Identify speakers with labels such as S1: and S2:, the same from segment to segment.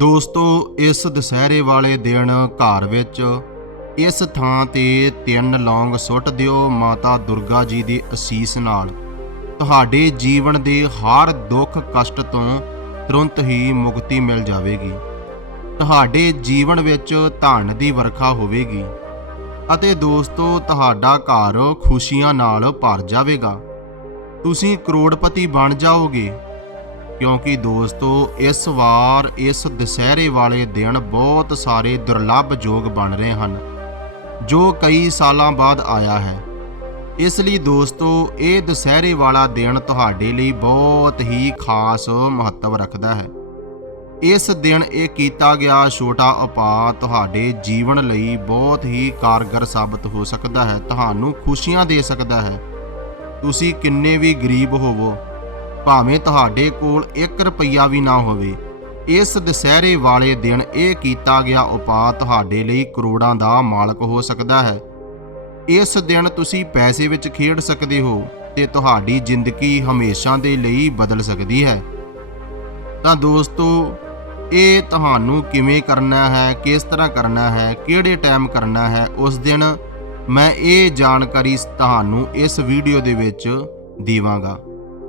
S1: ਦੋਸਤੋ, ਇਸ ਦੁਸਹਿਰੇ ਵਾਲੇ ਦਿਨ ਘਰ ਵਿੱਚ ਇਸ ਥਾਂ ਤੇ ਤਿੰਨ ਲੌਂਗ ਸੁੱਟ ਦਿਓ ਮਾਤਾ ਦੁਰਗਾ ਜੀ ਦੀ ਅਸੀਸ ਨਾਲ। ਤੁਹਾਡੇ ਜੀਵਨ ਦੇ ਹਰ ਦੁੱਖ ਕਸ਼ਟ ਤੋਂ ਤੁਰੰਤ ਹੀ ਮੁਕਤੀ ਮਿਲ ਜਾਵੇਗੀ। ਤੁਹਾਡੇ ਜੀਵਨ ਵਿੱਚ ਧਨ ਦੀ ਵਰਖਾ ਹੋਵੇਗੀ ਅਤੇ ਦੋਸਤੋ, ਤੁਹਾਡਾ ਘਰ ਖੁਸ਼ੀਆਂ ਨਾਲ ਭਰ ਜਾਵੇਗਾ। ਤੁਸੀਂ ਕਰੋੜਪਤੀ ਬਣ ਜਾਓਗੇ। ਕਿਉਂਕਿ ਦੋਸਤੋ, ਇਸ ਵਾਰ ਇਸ ਦੁਸਹਿਰੇ ਵਾਲੇ ਦਿਨ ਬਹੁਤ ਸਾਰੇ ਦੁਰਲੱਭ ਯੋਗ ਬਣ ਰਹੇ ਹਨ, ਜੋ ਕਈ ਸਾਲਾਂ ਬਾਅਦ ਆਇਆ ਹੈ। ਇਸ ਲਈ ਦੋਸਤੋ, ਇਹ ਦੁਸਹਿਰੇ ਵਾਲਾ ਦਿਨ ਤੁਹਾਡੇ ਲਈ ਬਹੁਤ ਹੀ ਖਾਸ ਮਹੱਤਵ ਰੱਖਦਾ ਹੈ। ਇਸ ਦਿਨ ਇਹ ਕੀਤਾ ਗਿਆ ਛੋਟਾ ਉਪਾਅ ਤੁਹਾਡੇ ਜੀਵਨ ਲਈ ਬਹੁਤ ਹੀ ਕਾਰਗਰ ਸਾਬਤ ਹੋ ਸਕਦਾ ਹੈ, ਤੁਹਾਨੂੰ ਖੁਸ਼ੀਆਂ ਦੇ ਸਕਦਾ ਹੈ। ਤੁਸੀਂ ਕਿੰਨੇ ਵੀ ਗਰੀਬ ਹੋਵੋ ਭਾਵੇਂ ਤੁਹਾਡੇ ਕੋਲ 1 ਰੁਪਈਆ ਵੀ ਨਾ ਹੋਵੇ, ਇਸ ਦੁਸਹਿਰੇ ਵਾਲੇ ਦਿਨ ਇਹ ਕੀਤਾ ਗਿਆ ਉਪਾਅ ਤੁਹਾਡੇ ਲਈ ਕਰੋੜਾਂ ਦਾ ਮਾਲਕ ਹੋ ਸਕਦਾ ਹੈ। ਇਸ ਦਿਨ ਤੁਸੀਂ ਪੈਸੇ ਵਿੱਚ ਖੇਡ ਸਕਦੇ ਹੋ ਤੇ ਤੁਹਾਡੀ ਜ਼ਿੰਦਗੀ ਹਮੇਸ਼ਾ ਦੇ ਲਈ ਬਦਲ ਸਕਦੀ ਹੈ। ਤਾਂ ਦੋਸਤੋ, ਇਹ ਤੁਹਾਨੂੰ ਕਿਵੇਂ ਕਰਨਾ ਹੈ, ਕਿਸ ਤਰ੍ਹਾਂ ਕਰਨਾ ਹੈ, ਕਿਹੜੇ ਟਾਈਮ ਕਰਨਾ ਹੈ, ਉਸ ਦਿਨ ਮੈਂ ਇਹ ਜਾਣਕਾਰੀ ਤੁਹਾਨੂੰ ਇਸ ਵੀਡੀਓ ਦੇ ਵਿੱਚ ਦੇਵਾਂਗਾ।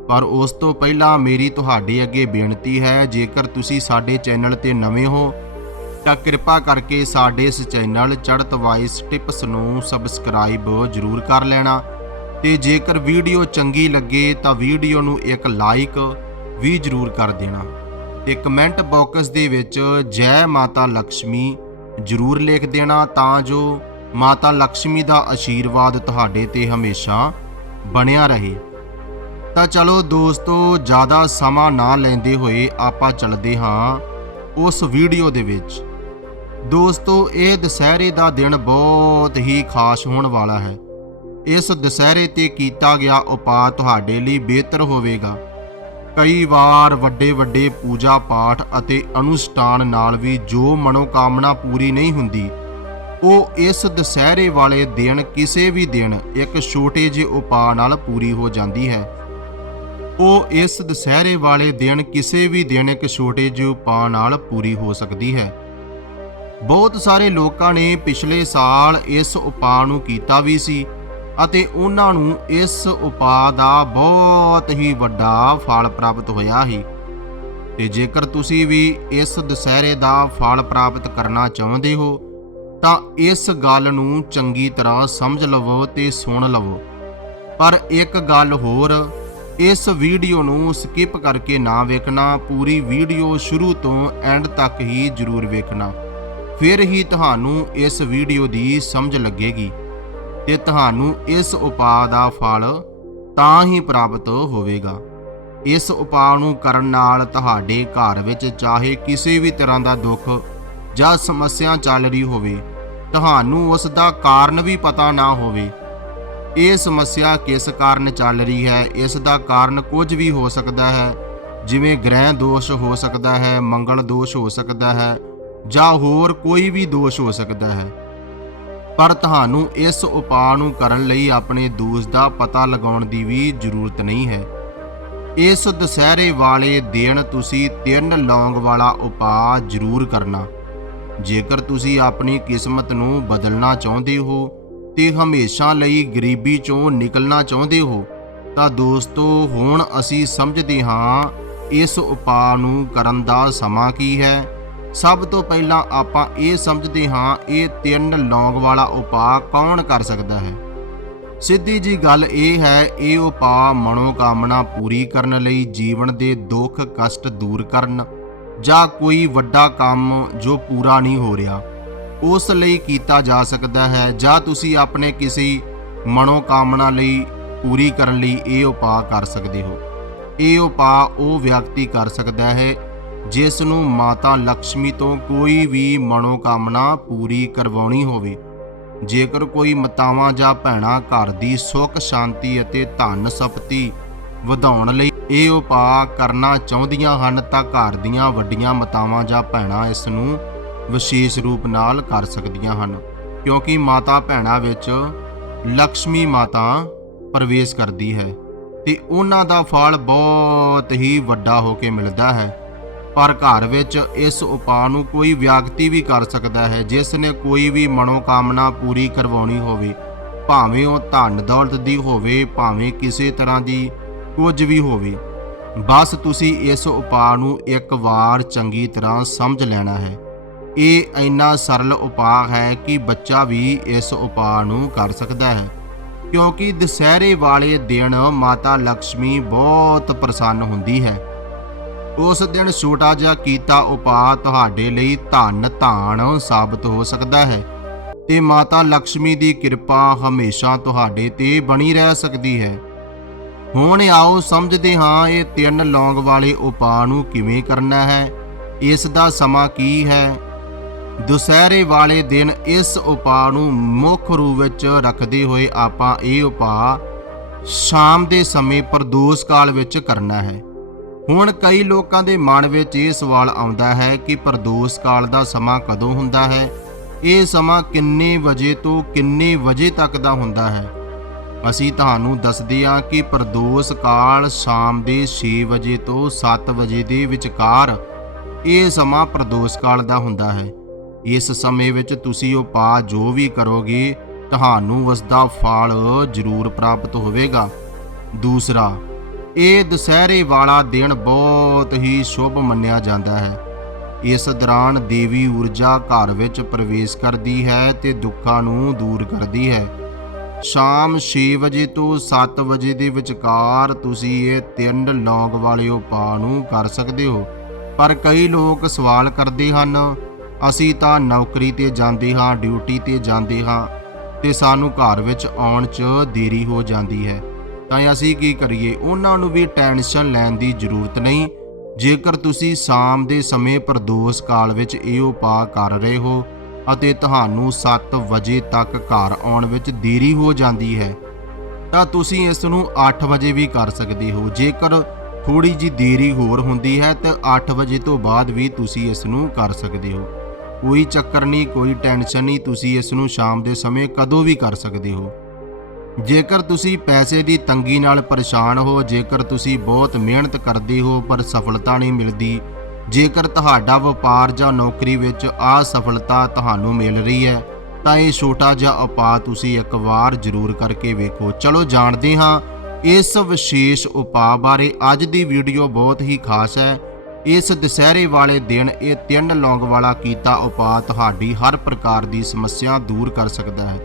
S1: ਪਰ ਉਸ ਤੋਂ ਪਹਿਲਾਂ ਮੇਰੀ ਤੁਹਾਡੇ ਅੱਗੇ ਬੇਨਤੀ ਹੈ, ਜੇਕਰ ਤੁਸੀਂ ਸਾਡੇ ਚੈਨਲ ਤੇ ਨਵੇਂ ਹੋ, ਤਾਂ ਕਿਰਪਾ ਕਰਕੇ ਸਾਡੇ ਇਸ ਚੈਨਲ ਚੜਤ ਵਾਈਸ ਟਿਪਸ ਨੂੰ ਸਬਸਕ੍ਰਾਈਬ ਜ਼ਰੂਰ ਕਰ ਲੈਣਾ ਤੇ ਜੇਕਰ ਵੀਡੀਓ ਚੰਗੀ ਲੱਗੇ ਤਾਂ ਵੀਡੀਓ ਨੂੰ ਇੱਕ ਲਾਈਕ ਵੀ ਜ਼ਰੂਰ ਕਰ ਦੇਣਾ ਤੇ ਕਮੈਂਟ ਬਾਕਸ ਦੇ ਵਿੱਚ ਜੈ ਮਾਤਾ ਲక్ష్ਮੀ ਜ਼ਰੂਰ ਲਿਖ ਦੇਣਾ ਤਾਂ ਜੋ ਮਾਤਾ ਲక్ష్ਮੀ ਦਾ ਆਸ਼ੀਰਵਾਦ ਤੁਹਾਡੇ ਤੇ ਹਮੇਸ਼ਾ ਬਣਿਆ ਰਹੇ। ਤਾਂ ਚਲੋ ਦੋਸਤੋ, ਜ਼ਿਆਦਾ ਸਮਾਂ ਨਾ ਲੈਂਦੇ ਹੋਏ ਆਪਾਂ ਚੱਲਦੇ ਹਾਂ ਉਸ ਵੀਡੀਓ ਦੇ ਵਿੱਚ। ਦੋਸਤੋ, ਇਹ ਦੁਸਹਿਰੇ ਦਾ ਦਿਨ ਬਹੁਤ ਹੀ ਖਾਸ ਹੋਣ ਵਾਲਾ ਹੈ। ਇਸ ਦੁਸਹਿਰੇ ਤੇ ਕੀਤਾ ਗਿਆ ਉਪਾਅ ਤੁਹਾਡੇ ਲਈ ਬਿਹਤਰ ਹੋਵੇਗਾ। ਕਈ ਵਾਰ ਵੱਡੇ ਵੱਡੇ ਪੂਜਾ ਪਾਠ ਅਤੇ ਅਨੁਸ਼ਠਾਨ ਨਾਲ ਵੀ ਜੋ ਮਨੋਕਾਮਨਾ ਪੂਰੀ ਨਹੀਂ ਹੁੰਦੀ, ਉਹ ਇਸ ਦੁਸਹਿਰੇ ਵਾਲੇ ਦਿਨ, ਕਿਸੇ ਵੀ ਦਿਨ ਇੱਕ ਛੋਟੇ ਜਿਹੇ ਉਪਾਅ ਨਾਲ ਪੂਰੀ ਹੋ ਜਾਂਦੀ ਹੈ। ਉਹ ਇਸ ਦੁਸਹਿਰੇ ਵਾਲੇ ਦਿਨ ਕਿਸੇ ਵੀ ਦਿਨ ਇੱਕ ਛੋਟੇ ਜਿਹੇ ਉਪਾਅ ਨਾਲ ਪੂਰੀ ਹੋ ਸਕਦੀ ਹੈ। ਬਹੁਤ ਸਾਰੇ ਲੋਕਾਂ ਨੇ ਪਿਛਲੇ ਸਾਲ ਇਸ ਉਪਾਅ ਨੂੰ ਕੀਤਾ ਵੀ ਸੀ ਅਤੇ ਉਹਨਾਂ ਨੂੰ ਇਸ ਉਪਾਅ ਦਾ ਬਹੁਤ ਹੀ ਵੱਡਾ ਫਲ ਪ੍ਰਾਪਤ ਹੋਇਆ ਸੀ। ਤੇ ਜੇਕਰ ਤੁਸੀਂ ਵੀ ਇਸ ਦੁਸਹਿਰੇ ਦਾ ਫਲ ਪ੍ਰਾਪਤ ਕਰਨਾ ਚਾਹੁੰਦੇ ਹੋ, ਤਾਂ ਇਸ ਗੱਲ ਨੂੰ ਚੰਗੀ ਤਰ੍ਹਾਂ ਸਮਝ ਲਵੋ ਤੇ ਸੁਣ ਲਵੋ। ਪਰ ਇੱਕ ਗੱਲ ਹੋਰ ਇਸ ਵੀਡੀਓ ਨੂੰ ਸਕਿਪ ਕਰਕੇ ਨਾ ਵੇਖਣਾ, ਪੂਰੀ ਵੀਡੀਓ ਸ਼ੁਰੂ ਤੋਂ ਐਂਡ ਤੱਕ ਹੀ ਜ਼ਰੂਰ ਵੇਖਣਾ। ਫਿਰ ਹੀ ਤੁਹਾਨੂੰ ਇਸ ਵੀਡੀਓ ਦੀ ਸਮਝ ਲੱਗੇਗੀ ਤੇ ਤੁਹਾਨੂੰ ਇਸ ਉਪਾਅ ਦਾ ਫਲ ਤਾਂ ਹੀ ਪ੍ਰਾਪਤ ਹੋਵੇਗਾ। ਇਸ ਉਪਾਅ ਨੂੰ ਕਰਨ ਨਾਲ ਤੁਹਾਡੇ ਘਰ ਵਿੱਚ ਚਾਹੇ ਕਿਸੇ ਵੀ ਤਰ੍ਹਾਂ ਦਾ ਦੁੱਖ ਜਾਂ ਸਮੱਸਿਆ ਚੱਲ ਰਹੀ ਹੋਵੇ, ਤੁਹਾਨੂੰ ਉਸ ਦਾ ਕਾਰਨ ਵੀ ਪਤਾ ਨਾ ਹੋਵੇ। ਇਹ ਸਮੱਸਿਆ ਕਿਸ ਕਾਰਨ ਚੱਲ ਰਹੀ ਹੈ? ਇਸ ਦਾ ਕਾਰਨ ਕੁਝ ਵੀ ਹੋ ਸਕਦਾ ਹੈ। ਜਿਵੇਂ ਗ੍ਰਹਿ ਦੋਸ਼ ਹੋ ਸਕਦਾ ਹੈ, ਮੰਗਲ ਦੋਸ਼ ਹੋ ਸਕਦਾ ਹੈ, ਜਾਂ ਹੋਰ ਕੋਈ ਵੀ ਦੋਸ਼ ਹੋ ਸਕਦਾ ਹੈ। ਪਰ ਤੁਹਾਨੂੰ ਇਸ ਉਪਾਅ ਨੂੰ ਕਰਨ ਲਈ ਆਪਣੇ ਦੋਸ਼ ਦਾ ਪਤਾ ਲਗਾਉਣ ਦੀ ਵੀ ਜ਼ਰੂਰਤ ਨਹੀਂ ਹੈ। ਇਸ ਦੁਸਹਿਰੇ ਵਾਲੇ ਦਿਨ ਤੁਸੀਂ ਤਿੰਨ ਲੌਂਗ ਵਾਲਾ ਉਪਾਅ ਜ਼ਰੂਰ ਕਰਨਾ। ਜੇਕਰ ਤੁਸੀਂ ਆਪਣੀ ਕਿਸਮਤ ਨੂੰ ਬਦਲਣਾ ਚਾਹੁੰਦੇ ਹੋ ਤੇ ਹਮੇਸ਼ਾ ਲਈ ਗਰੀਬੀ ਚੋਂ ਨਿਕਲਣਾ ਚਾਹੁੰਦੇ ਹੋ, ਤਾਂ ਦੋਸਤੋ, ਹੁਣ ਅਸੀਂ ਸਮਝਦੇ ਹਾਂ, ਇਸ ਉਪਾਅ ਨੂੰ ਕਰਨ ਦਾ ਸਮਾਂ ਕੀ ਹੈ। ਸਭ ਤੋਂ ਪਹਿਲਾਂ ਆਪਾਂ ਇਹ ਸਮਝਦੇ ਹਾਂ, ਇਹ ਤਿੰਨ ਲੌਂਗ ਵਾਲਾ ਉਪਾਅ ਕੌਣ ਕਰ ਸਕਦਾ ਹੈ। ਸਿੱਧੀ ਜੀ ਗੱਲ ਇਹ ਹੈ, ਇਹ ਉਪਾਅ ਮਨੋਕਾਮਨਾ ਪੂਰੀ ਕਰਨ ਲਈ ਜੀਵਨ ਦੇ ਦੁੱਖ ਕਸ਼ਟ ਦੂਰ ਕਰਨ, ਜਾਂ ਕੋਈ ਵੱਡਾ ਕੰਮ ਜੋ ਪੂਰਾ ਨਹੀਂ ਹੋ ਰਿਹਾ। ਉਸ ਲਈ ਕੀਤਾ ਜਾ ਸਕਦਾ ਹੈ, ਜਾਂ ਤੁਸੀਂ ਆਪਣੇ ਕਿਸੇ ਮਨੋਕਾਮਨਾ ਲਈ ਪੂਰੀ ਕਰਨ ਲਈ ਇਹ ਉਪਾਅ ਕਰ ਸਕਦੇ ਹੋ। ਇਹ ਉਪਾਅ ਉਹ ਵਿਅਕਤੀ ਕਰ ਸਕਦਾ ਹੈ, ਜਿਸ ਨੂੰ ਮਾਤਾ ਲక్ష్ਮੀ ਤੋਂ ਕੋਈ ਵੀ ਮਨੋਕਾਮਨਾ ਪੂਰੀ ਕਰਵਾਉਣੀ ਹੋਵੇ। ਜੇਕਰ ਕੋਈ ਮਤਾਵਾਂ ਜਾਂ ਭੈਣਾਂ ਘਰ ਦੀ ਸੁੱਖ, ਸ਼ਾਂਤੀ ਅਤੇ ਧਨ ਸੰਪਤੀ ਵਧਾਉਣ ਲਈ ਇਹ ਉਪਾਅ ਕਰਨਾ ਚਾਹੁੰਦੀਆਂ ਹਨ, ਤਾਂ ਘਰ ਦੀਆਂ ਵੱਡੀਆਂ ਮਤਾਵਾਂ ਜਾਂ ਭੈਣਾਂ ਇਸ ਨੂੰ ਵਿਸ਼ੇਸ਼ ਰੂਪ ਨਾਲ ਕਰ ਸਕਦੀਆਂ ਹਨ, ਕਿਉਂਕਿ ਮਾਤਾ ਭੈਣਾਂ ਵਿੱਚ ਲక్ష్ਮੀ ਮਾਤਾ ਪ੍ਰਵੇਸ਼ ਕਰਦੀ ਹੈ ਤੇ ਉਹਨਾਂ ਦਾ ਫਲ ਬਹੁਤ ਹੀ ਵੱਡਾ ਹੋ ਕੇ ਮਿਲਦਾ ਹੈ। ਪਰ ਘਰ ਵਿੱਚ ਇਸ ਉਪਾਅ ਨੂੰ ਕੋਈ ਵਿਅਕਤੀ ਵੀ ਕਰ ਸਕਦਾ ਹੈ, ਜਿਸ ਨੇ ਕੋਈ ਵੀ ਮਨੋਕਾਮਨਾ ਪੂਰੀ ਕਰਵਾਉਣੀ ਹੋਵੇ, ਭਾਵੇਂ ਉਹ ਧਨ ਦੌਲਤ ਦੀ ਹੋਵੇ, ਭਾਵੇਂ ਕਿਸੇ ਤਰ੍ਹਾਂ ਦੀ ਕੁਝ ਵੀ ਹੋਵੇ। ਬਸ ਤੁਸੀਂ ਇਸ ਉਪਾਅ ਨੂੰ ਇੱਕ ਵਾਰ ਚੰਗੀ ਤਰ੍ਹਾਂ ਸਮਝ ਲੈਣਾ ਹੈ। ਇਹ ਇੰਨਾ ਸਰਲ ਉਪਾਅ ਹੈ ਕਿ ਬੱਚਾ ਵੀ ਇਸ ਉਪਾਅ ਨੂੰ ਕਰ ਸਕਦਾ ਹੈ, ਕਿਉਂਕਿ ਦੁਸਹਿਰੇ ਵਾਲੇ ਦਿਨ ਮਾਤਾ ਲక్ష్ਮੀ ਬਹੁਤ ਪ੍ਰਸੰਨ ਹੁੰਦੀ ਹੈ। ਉਸ ਦਿਨ ਛੋਟਾ ਜਿਹਾ ਕੀਤਾ ਉਪਾਅ ਤੁਹਾਡੇ ਲਈ ਧਨ ਧਾਨ ਸਾਬਤ ਹੋ ਸਕਦਾ ਹੈ ਤੇ ਮਾਤਾ ਲక్ష్ਮੀ ਦੀ ਕਿਰਪਾ ਹਮੇਸ਼ਾ ਤੁਹਾਡੇ ਤੇ ਬਣੀ ਰਹਿ ਸਕਦੀ ਹੈ। ਹੁਣ ਆਓ ਸਮਝਦੇ ਹਾਂ ਇਹ ਤਿੰਨ ਲੌਂਗ ਵਾਲੇ ਉਪਾਅ ਨੂੰ ਕਿਵੇਂ ਕਰਨਾ ਹੈ, ਇਸ ਦਾ ਸਮਾਂ ਕੀ ਹੈ ਦੁਸਹਿਰੇ ਵਾਲੇ ਦਿਨ ਇਸ ਉਪਾਅ ਨੂੰ ਮੁੱਖ ਰੂਪ ਵਿੱਚ ਰੱਖਦੇ ਹੋਏ ਆਪਾਂ ਇਹ ਉਪਾਅ ਸ਼ਾਮ ਦੇ ਸਮੇਂ ਪ੍ਰਦੋਸ਼ ਕਾਲ ਵਿੱਚ ਕਰਨਾ ਹੈ। ਹੁਣ ਕਈ ਲੋਕਾਂ ਦੇ ਮਨ ਵਿੱਚ ਇਹ ਸਵਾਲ ਆਉਂਦਾ ਹੈ ਕਿ ਪ੍ਰਦੋਸ਼ ਕਾਲ ਦਾ ਸਮਾਂ ਕਦੋਂ ਹੁੰਦਾ ਹੈ? ਇਹ ਸਮਾਂ ਕਿੰਨੇ ਵਜੇ ਤੋਂ ਕਿੰਨੇ ਵਜੇ ਤੱਕ ਦਾ ਹੁੰਦਾ ਹੈ? ਅਸੀਂ ਤੁਹਾਨੂੰ ਦੱਸਦੇ ਹਾਂ ਕਿ ਪ੍ਰਦੋਸ਼ ਕਾਲ ਸ਼ਾਮ ਦੇ 6 ਵਜੇ ਤੋਂ 7 ਵਜੇ ਦੇ ਵਿਚਕਾਰ ਇਹ ਸਮਾਂ ਪ੍ਰਦੋਸ਼ ਕਾਲ ਦਾ ਹੁੰਦਾ ਹੈ। ਇਸ ਸਮੇਂ ਵਿੱਚ ਤੁਸੀਂ ਉਪਾਅ ਜੋ ਵੀ ਕਰੋਗੇ, ਤੁਹਾਨੂੰ ਉਸ ਦਾ ਫਲ ਜ਼ਰੂਰ ਪ੍ਰਾਪਤ ਹੋਵੇਗਾ। ਦੂਸਰਾ, ਇਹ ਦੁਸਹਿਰੇ ਵਾਲਾ ਦਿਨ ਬਹੁਤ ਹੀ ਸ਼ੁਭ ਮੰਨਿਆ ਜਾਂਦਾ ਹੈ। ਇਸ ਦੌਰਾਨ ਦੇਵੀ ਊਰਜਾ ਘਰ ਵਿੱਚ ਪ੍ਰਵੇਸ਼ ਕਰਦੀ ਹੈ ਤੇ ਦੁੱਖਾਂ ਨੂੰ ਦੂਰ ਕਰਦੀ ਹੈ। ਸ਼ਾਮ 6 ਵਜੇ ਤੋਂ 7 ਵਜੇ ਦੇ ਵਿਚਕਾਰ ਤੁਸੀਂ ਇਹ ਤਿੰਨ ਲੌਂਗ ਵਾਲੇ ਉਪਾਅ ਨੂੰ ਕਰ ਸਕਦੇ ਹੋ। ਪਰ ਕਈ ਲੋਕ ਸਵਾਲ ਕਰਦੇ ਹਨ ਅਸੀਂ ਤਾਂ ਨੌਕਰੀ ਤੇ ਜਾਂਦੇ ਹਾਂ, ਡਿਊਟੀ ਤੇ ਜਾਂਦੇ ਹਾਂ ਤੇ ਸਾਨੂੰ ਘਰ ਵਿੱਚ ਆਉਣ 'ਚ ਦੇਰੀ ਹੋ ਜਾਂਦੀ ਹੈ। ਤਾਂ ਅਸੀਂ ਕੀ ਕਰੀਏ? ਉਹਨਾਂ ਨੂੰ ਵੀ ਟੈਨਸ਼ਨ ਲੈਣ ਦੀ ਜ਼ਰੂਰਤ ਨਹੀਂ। ਜੇਕਰ ਤੁਸੀਂ ਸ਼ਾਮ ਦੇ ਸਮੇਂ ਪ੍ਰਦੋਸ਼ ਕਾਲ ਵਿੱਚ ਇਹ ਉਪਾਅ ਕਰ ਰਹੇ ਹੋ ਅਤੇ ਤੁਹਾਨੂੰ 7 ਵਜੇ ਤੱਕ ਘਰ ਆਉਣ ਵਿੱਚ ਦੇਰੀ ਹੋ ਜਾਂਦੀ ਹੈ, ਤਾਂ ਤੁਸੀਂ ਇਸ ਨੂੰ 8 ਵਜੇ ਵੀ ਕਰ ਸਕਦੇ ਹੋ। ਜੇਕਰ ਥੋੜੀ ਜੀ ਦੇਰੀ ਹੋਰ ਹੁੰਦੀ ਹੈ, ਤਾਂ 8 ਵਜੇ ਤੋਂ ਬਾਅਦ ਵੀ ਤੁਸੀਂ ਇਸ ਨੂੰ ਕਰ ਸਕਦੇ ਹੋ। ਕੋਈ ਚੱਕਰ ਨਹੀਂ, ਕੋਈ ਟੈਨਸ਼ਨ ਨਹੀਂ, ਤੁਸੀਂ ਇਸ ਨੂੰ ਸ਼ਾਮ ਦੇ ਸਮੇਂ ਕਦੋਂ ਵੀ ਕਰ ਸਕਦੇ ਹੋ। ਜੇਕਰ ਤੁਸੀਂ ਪੈਸੇ ਦੀ ਤੰਗੀ ਨਾਲ ਪਰੇਸ਼ਾਨ ਹੋ, ਜੇਕਰ ਤੁਸੀਂ ਬਹੁਤ ਮਿਹਨਤ ਕਰਦੇ ਹੋ ਪਰ ਸਫਲਤਾ ਨਹੀਂ ਮਿਲਦੀ, ਜੇਕਰ ਤੁਹਾਡਾ ਵਪਾਰ ਜਾਂ ਨੌਕਰੀ ਵਿੱਚ ਅਸਫਲਤਾ ਤੁਹਾਨੂੰ ਮਿਲ ਰਹੀ ਹੈ, ਤਾਂ ਇਹ ਛੋਟਾ ਜਿਹਾ ਉਪਾਅ ਤੁਸੀਂ ਇੱਕ ਵਾਰ ਜ਼ਰੂਰ ਕਰਕੇ ਵੇਖੋ। ਚਲੋ ਜਾਣਦੇ ਹਾਂ, ਇਸ ਵਿਸ਼ੇਸ਼ ਉਪਾਅ ਬਾਰੇ ਅੱਜ ਦੀ ਵੀਡੀਓ ਬਹੁਤ ਹੀ ਖਾਸ ਹੈ। ਇਸ ਦੁਸਹਿਰੇ ਵਾਲੇ ਦਿਨ ਇਹ ਤਿੰਨ ਲੌਂਗ ਵਾਲਾ ਕੀਤਾ ਉਪਾਅ ਤੁਹਾਡੀ ਹਰ ਪ੍ਰਕਾਰ ਦੀ ਸਮੱਸਿਆ ਦੂਰ ਕਰ ਸਕਦਾ ਹੈ।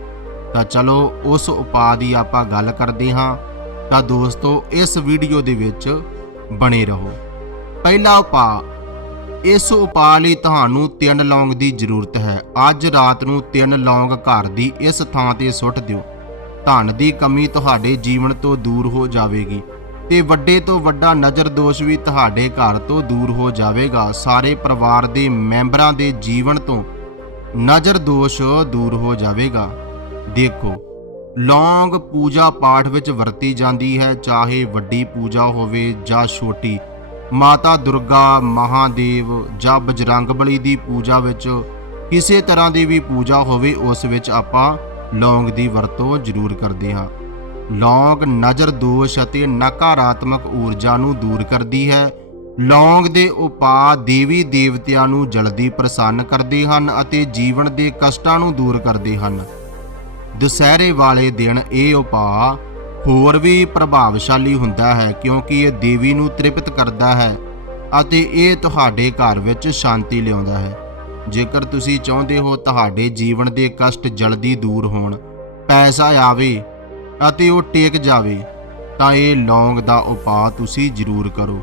S1: ਤਾਂ ਚਲੋ, ਉਸ ਉਪਾਅ ਦੀ ਆਪਾਂ ਗੱਲ ਕਰਦੇ ਹਾਂ। ਤਾਂ ਦੋਸਤੋ, ਇਸ ਵੀਡੀਓ ਦੇ ਵਿੱਚ ਬਣੇ ਰਹੋ। ਪਹਿਲਾ ਉਪਾਅ, ਇਸ ਉਪਾਅ ਲਈ ਤੁਹਾਨੂੰ ਤਿੰਨ ਲੌਂਗ ਦੀ ਜ਼ਰੂਰਤ ਹੈ। ਅੱਜ ਰਾਤ ਨੂੰ ਤਿੰਨ ਲੌਂਗ ਘਰ ਦੀ ਇਸ ਥਾਂ ਤੇ ਸੁੱਟ ਦਿਓ। ਧਨ ਦੀ ਕਮੀ ਤੁਹਾਡੇ ਜੀਵਨ ਤੋਂ ਦੂਰ ਹੋ ਜਾਵੇਗੀ। ਤੇ ਵੱਡੇ ਤੋਂ ਵੱਡਾ ਨਜ਼ਰ ਦੋਸ਼ ਵੀ ਤੁਹਾਡੇ ਘਰ ਤੋਂ ਦੂਰ ਹੋ ਜਾਵੇਗਾ। ਸਾਰੇ ਪਰਿਵਾਰ ਦੇ ਮੈਂਬਰਾਂ ਦੇ ਜੀਵਨ ਤੋਂ ਨਜ਼ਰ ਦੋਸ਼ ਦੂਰ ਹੋ ਜਾਵੇਗਾ। ਦੇਖੋ, ਲੌਂਗ ਪੂਜਾ ਪਾਠ ਵਿੱਚ ਵਰਤੀ ਜਾਂਦੀ ਹੈ, ਚਾਹੇ ਵੱਡੀ ਪੂਜਾ ਹੋਵੇ ਜਾਂ ਛੋਟੀ। ਮਾਤਾ ਦੁਰਗਾ, ਮਹਾਦੇਵ ਜਾਂ ਬਜਰੰਗਬਲੀ ਦੀ ਪੂਜਾ ਵਿੱਚ ਕਿਸੇ ਤਰ੍ਹਾਂ ਦੀ ਵੀ ਪੂਜਾ ਹੋਵੇ, ਉਸ ਵਿੱਚ ਆਪਾਂ ਲੌਂਗ ਦੀ ਵਰਤੋਂ ਜ਼ਰੂਰ ਕਰਦੇ ਹਾਂ। ਲੌਂਗ ਨਜ਼ਰ ਦੋਸ਼ ਅਤੇ ਨਕਾਰਾਤਮਕ ਊਰਜਾ ਨੂੰ ਦੂਰ ਕਰਦੀ ਹੈ। ਲੌਂਗ ਦੇ ਉਪਾਅ ਦੇਵੀ ਦੇਵਤਿਆਂ ਨੂੰ ਜਲਦੀ ਪ੍ਰਸੰਨ ਕਰਦੇ ਹਨ ਅਤੇ ਜੀਵਨ ਦੇ ਕਸ਼ਟਾਂ ਨੂੰ ਦੂਰ ਕਰਦੇ ਹਨ। ਦੁਸਹਿਰੇ ਵਾਲੇ ਦਿਨ ਇਹ ਉਪਾਅ ਹੋਰ ਵੀ ਪ੍ਰਭਾਵਸ਼ਾਲੀ ਹੁੰਦਾ ਹੈ ਕਿਉਂਕਿ ਇਹ ਦੇਵੀ ਨੂੰ ਤ੍ਰਿਪਤ ਕਰਦਾ ਹੈ ਅਤੇ ਇਹ ਤੁਹਾਡੇ ਘਰ ਵਿੱਚ ਸ਼ਾਂਤੀ ਲਿਆਉਂਦਾ ਹੈ। ਜੇਕਰ ਤੁਸੀਂ ਚਾਹੁੰਦੇ ਹੋ ਤੁਹਾਡੇ ਜੀਵਨ ਦੇ ਕਸ਼ਟ ਜਲਦੀ ਦੂਰ ਹੋਣ, ਪੈਸਾ ਆਵੇ ਅਤੇ ਉਹ ਟੇਕ ਜਾਵੇ, ਤਾਂ ਇਹ ਲੌਂਗ ਦਾ ਉਪਾਅ ਤੁਸੀਂ ਜ਼ਰੂਰ ਕਰੋ।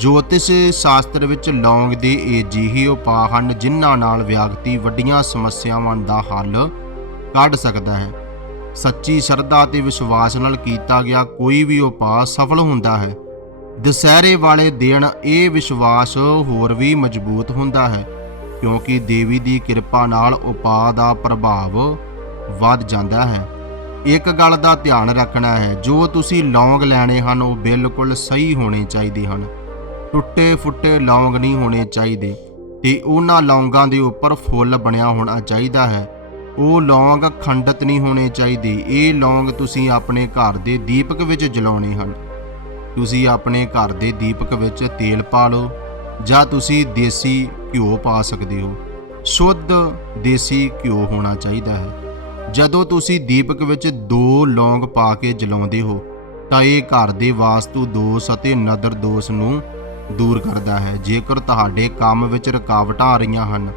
S1: ਜੋਤਿਸ਼ ਸ਼ਾਸਤਰ ਵਿੱਚ ਲੌਂਗ ਦੇ ਅਜਿਹੇ ਉਪਾਅ ਹਨ, ਜਿਨ੍ਹਾਂ ਨਾਲ ਵਿਅਕਤੀ ਵੱਡੀਆਂ ਸਮੱਸਿਆਵਾਂ ਦਾ ਹੱਲ ਕੱਢ ਸਕਦਾ ਹੈ। ਸੱਚੀ ਸ਼ਰਧਾ ਤੇ ਵਿਸ਼ਵਾਸ ਨਾਲ ਕੀਤਾ ਗਿਆ ਕੋਈ ਵੀ ਉਪਾਅ ਸਫਲ ਹੁੰਦਾ ਹੈ। ਦੁਸਹਿਰੇ ਵਾਲੇ ਦਿਨ ਇਹ ਵਿਸ਼ਵਾਸ ਹੋਰ ਵੀ ਮਜ਼ਬੂਤ ਹੁੰਦਾ ਹੈ, ਕਿਉਂਕਿ ਦੇਵੀ ਦੀ ਕਿਰਪਾ ਨਾਲ ਉਪਾਅ ਦਾ ਪ੍ਰਭਾਵ ਵੱਧ ਜਾਂਦਾ ਹੈ। ਇੱਕ ਗੱਲ ਦਾ ਧਿਆਨ ਰੱਖਣਾ ਹੈ, ਜੋ ਤੁਸੀਂ ਲੌਂਗ ਲੈਣੇ ਹਨ, ਉਹ ਬਿਲਕੁਲ ਸਹੀ ਹੋਣੇ ਚਾਹੀਦੇ ਹਨ। ਟੁੱਟੇ ਫੁੱਟੇ ਲੌਂਗ ਨਹੀਂ ਹੋਣੇ ਚਾਹੀਦੇ, ਤੇ ਉਹਨਾਂ ਲੌਂਗਾਂ ਦੇ ਉੱਪਰ ਫੁੱਲ ਬਣਿਆ ਹੋਣਾ ਚਾਹੀਦਾ ਹੈ। ਉਹ ਲੌਂਗ ਖੰਡਤ ਨਹੀਂ ਹੋਣੇ ਚਾਹੀਦੇ, ਇਹ ਲੌਂਗ ਤੁਸੀਂ ਆਪਣੇ ਘਰ ਦੇ ਦੀਪਕ ਵਿੱਚ ਜਲਾਉਣੇ ਹਨ। ਤੁਸੀਂ ਆਪਣੇ ਘਰ ਦੇ ਦੀਪਕ ਵਿੱਚ ਤੇਲ ਪਾ ਲਓ, ਜਾਂ ਤੁਸੀਂ ਦੇਸੀ ਘਿਓ ਪਾ ਸਕਦੇ ਹੋ। ਸ਼ੁੱਧ ਦੇਸੀ ਘਿਓ ਹੋਣਾ ਚਾਹੀਦਾ ਹੈ। ਜਦੋਂ ਤੁਸੀਂ ਦੀਪਕ ਵਿੱਚ ਦੋ ਲੌਂਗ ਪਾ ਕੇ ਜਲਾਉਂਦੇ ਹੋ, ਤਾਂ ਇਹ ਘਰ ਦੇ ਵਾਸਤੂ ਦੋਸ਼ ਅਤੇ ਨਦਰ ਦੋਸ਼ ਨੂੰ ਦੂਰ ਕਰਦਾ ਹੈ। ਜੇਕਰ ਤੁਹਾਡੇ ਕੰਮ ਵਿੱਚ ਰੁਕਾਵਟਾਂ ਆ ਰਹੀਆਂ ਹਨ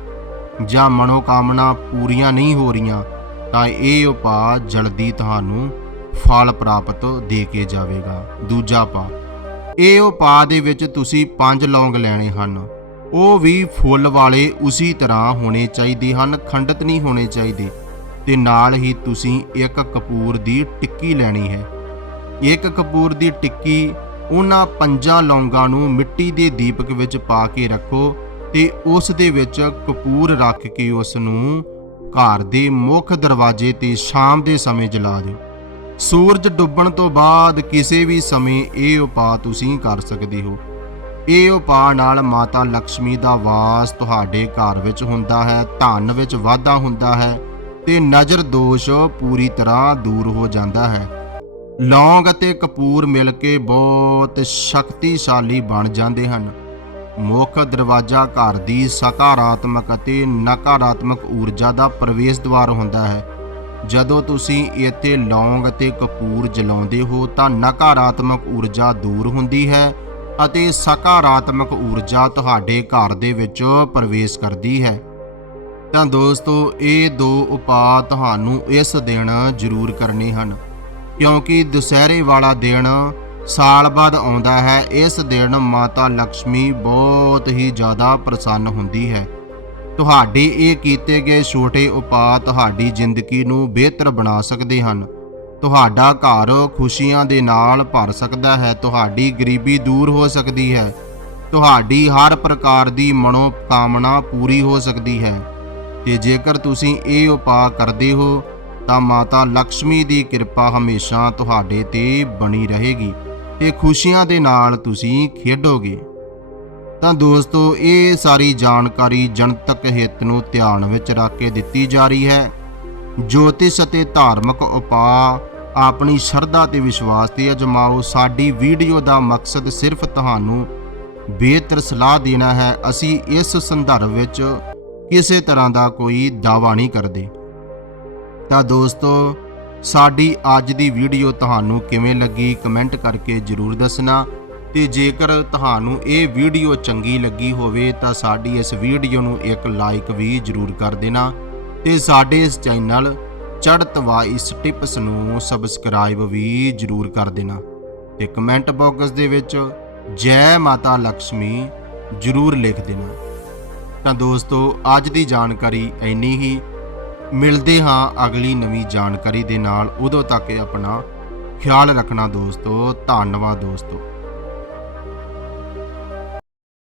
S1: ਜਾਂ ਮਨੋਕਾਮਨਾ ਪੂਰੀਆਂ ਨਹੀਂ ਹੋ ਰਹੀਆਂ, ਤਾਂ ਇਹ ਉਪਾਅ ਜਲਦੀ ਤੁਹਾਨੂੰ ਫਲ ਪ੍ਰਾਪਤ ਦੇ ਕੇ ਜਾਵੇਗਾ। ਦੂਜਾ ਉਪਾਅ, ਇਹ ਉਪਾਅ ਦੇ ਵਿੱਚ ਤੁਸੀਂ ਪੰਜ ਲੌਂਗ ਲੈਣੇ ਹਨ। ਉਹ ਵੀ ਫੁੱਲ ਵਾਲੇ ਉਸੇ ਤਰ੍ਹਾਂ ਹੋਣੇ ਚਾਹੀਦੇ ਹਨ, ਖੰਡਿਤ ਨਹੀਂ ਹੋਣੇ ਚਾਹੀਦੇ। ਤੇ ਨਾਲ ਹੀ ਤੁਸੀਂ ਇੱਕ ਕਪੂਰ ਦੀ ਟਿੱਕੀ ਲੈਣੀ ਹੈ। ਇੱਕ ਕਪੂਰ ਦੀ ਟਿੱਕੀ ਉਹਨਾਂ ਪੰਜਾਂ ਲੌਂਗਾਂ ਨੂੰ ਮਿੱਟੀ ਦੇ ਦੀਪਕ ਵਿੱਚ ਪਾ ਕੇ ਰੱਖੋ ਤੇ ਉਸ ਦੇ ਵਿੱਚ ਕਪੂਰ ਰੱਖ ਕੇ ਉਸ ਨੂੰ ਘਰ ਦੇ ਮੁੱਖ ਦਰਵਾਜ਼ੇ ਤੇ ਸ਼ਾਮ ਦੇ ਸਮੇਂ ਜਲਾ ਦਿਓ। ਸੂਰਜ ਡੁੱਬਣ ਤੋਂ ਬਾਅਦ ਕਿਸੇ ਵੀ ਸਮੇਂ ਇਹ ਉਪਾਅ ਤੁਸੀਂ ਕਰ ਸਕਦੇ ਹੋ। ਇਹ ਉਪਾਅ ਨਾਲ ਮਾਤਾ ਲక్ష్ਮੀ ਦਾ ਵਾਸ ਤੁਹਾਡੇ ਘਰ ਵਿੱਚ ਹੁੰਦਾ ਹੈ, ਧਨ ਵਿੱਚ ਵਾਧਾ ਹੁੰਦਾ ਹੈ। ਤੇ ਨਜ਼ਰ ਦੋਸ਼ ਪੂਰੀ ਤਰ੍ਹਾਂ ਦੂਰ ਹੋ ਜਾਂਦਾ ਹੈ। ਲੌਂਗ ਅਤੇ ਕਪੂਰ ਮਿਲ ਕੇ ਬਹੁਤ ਸ਼ਕਤੀਸ਼ਾਲੀ ਬਣ ਜਾਂਦੇ ਹਨ। ਮੁੱਖ ਦਰਵਾਜ਼ਾ ਘਰ ਦੀ ਸਕਾਰਾਤਮਕ ਅਤੇ ਨਕਾਰਾਤਮਕ ਊਰਜਾ ਦਾ ਪ੍ਰਵੇਸ਼ ਦੁਆਰ ਹੁੰਦਾ ਹੈ। ਜਦੋਂ ਤੁਸੀਂ ਇੱਥੇ ਲੌਂਗ ਅਤੇ ਕਪੂਰ ਜਲਾਉਂਦੇ ਹੋ ਤਾਂ ਨਕਾਰਾਤਮਕ ਊਰਜਾ ਦੂਰ ਹੁੰਦੀ ਹੈ ਅਤੇ ਸਕਾਰਾਤਮਕ ਊਰਜਾ ਤੁਹਾਡੇ ਘਰ ਦੇ ਵਿੱਚ ਪ੍ਰਵੇਸ਼ ਕਰਦੀ ਹੈ। ਤਾਂ ਦੋਸਤੋ, ਇਹ ਦੋ ਉਪਾਅ ਤੁਹਾਨੂੰ ਇਸ ਦਿਨ ਜ਼ਰੂਰ ਕਰਨੇ ਹਨ। ਕਿਉਂਕਿ ਦੁਸਹਿਰੇ ਵਾਲਾ ਦਿਨ ਸਾਲ ਬਾਅਦ ਆਉਂਦਾ ਹੈ, ਇਸ ਦਿਨ ਮਾਤਾ ਲక్ష్ਮੀ ਬਹੁਤ ਹੀ ਜ਼ਿਆਦਾ ਪ੍ਰਸੰਨ ਹੁੰਦੀ ਹੈ। ਤੁਹਾਡੇ ਇਹ ਕੀਤੇ ਗਏ ਛੋਟੇ ਉਪਾਅ ਤੁਹਾਡੀ ਜ਼ਿੰਦਗੀ ਨੂੰ ਬਿਹਤਰ ਬਣਾ ਸਕਦੇ ਹਨ। ਤੁਹਾਡਾ ਘਰ ਖੁਸ਼ੀਆਂ ਦੇ ਨਾਲ ਭਰ ਸਕਦਾ ਹੈ, ਤੁਹਾਡੀ ਗਰੀਬੀ ਦੂਰ ਹੋ ਸਕਦੀ ਹੈ, ਤੁਹਾਡੀ ਹਰ ਪ੍ਰਕਾਰ ਦੀ ਮਨੋਕਾਮਨਾ ਪੂਰੀ ਹੋ ਸਕਦੀ ਹੈ। ਤੇ ਜੇਕਰ ਤੁਸੀਂ ਇਹ ਉਪਾਅ ਕਰਦੇ ਹੋ, ਤਾਂ ਮਾਤਾ ਲక్ష్ਮੀ ਦੀ ਕਿਰਪਾ ਹਮੇਸ਼ਾ ਤੁਹਾਡੇ ਤੇ ਬਣੀ ਰਹੇਗੀ ਤੇ ਖੁਸ਼ੀਆਂ ਦੇ ਨਾਲ ਤੁਸੀਂ ਖੇਡੋਗੇ। ਤਾਂ ਦੋਸਤੋ, ਇਹ ਸਾਰੀ ਜਾਣਕਾਰੀ ਜਨਤਕ ਹਿੱਤ ਨੂੰ ਧਿਆਨ ਵਿੱਚ ਰੱਖ ਕੇ ਦਿੱਤੀ ਜਾ ਰਹੀ ਹੈ। ਜੋਤਿਸ਼ ਅਤੇ ਧਾਰਮਿਕ ਉਪਾਅ ਆਪਣੀ ਸ਼ਰਧਾ ਤੇ ਵਿਸ਼ਵਾਸ ਤੇ ਅਜਮਾਓ। ਸਾਡੀ ਵੀਡੀਓ ਦਾ ਮਕਸਦ ਸਿਰਫ ਤੁਹਾਨੂੰ ਬਿਹਤਰ ਸਲਾਹ ਦੇਣਾ ਹੈ। ਅਸੀਂ ਇਸ ਸੰਦਰਭ ਵਿੱਚ ਕਿਸੇ ਤਰ੍ਹਾਂ ਦਾ ਕੋਈ ਦਾਅਵਾ ਨਹੀਂ ਕਰਦੇ। ਤਾਂ ਦੋਸਤੋ, ਸਾਡੀ ਅੱਜ ਦੀ ਵੀਡੀਓ ਤੁਹਾਨੂੰ ਕਿਵੇਂ ਲੱਗੀ ਕਮੈਂਟ ਕਰਕੇ ਜਰੂਰ ਦੱਸਣਾ। ਤੇ ਜੇਕਰ ਤੁਹਾਨੂੰ ਇਹ ਵੀਡੀਓ ਚੰਗੀ ਲੱਗੀ ਹੋਵੇ, ਤਾਂ ਸਾਡੀ ਇਸ ਵੀਡੀਓ ਨੂੰ ਇੱਕ ਲਾਈਕ ਵੀ ਜਰੂਰ ਕਰ ਦੇਣਾ। ਤੇ ਸਾਡੇ ਇਸ ਚੈਨਲ ਚੜ੍ਹਤ ਵਾਇਸ ਟਿਪਸ ਨੂੰ ਸਬਸਕ੍ਰਾਈਬ ਵੀ ਜਰੂਰ ਕਰ ਦੇਣਾ। ਤੇ ਕਮੈਂਟ ਬਾਕਸ ਦੇ ਵਿੱਚ ਜੈ ਮਾਤਾ ਲక్ష్ਮੀ ਜਰੂਰ ਲਿਖ ਦੇਣਾ। ਤਾਂ ਦੋਸਤੋ, ਅੱਜ ਦੀ ਜਾਣਕਾਰੀ ਇੰਨੀ ਹੀ। ਮਿਲਦੇ ਹਾਂ ਅਗਲੀ ਨਵੀਂ ਜਾਣਕਾਰੀ ਦੇ ਨਾਲ। ਉਦੋਂ ਤੱਕ ਆਪਣਾ ਖਿਆਲ ਰੱਖਣਾ ਦੋਸਤੋ। ਧੰਨਵਾਦ ਦੋਸਤੋ।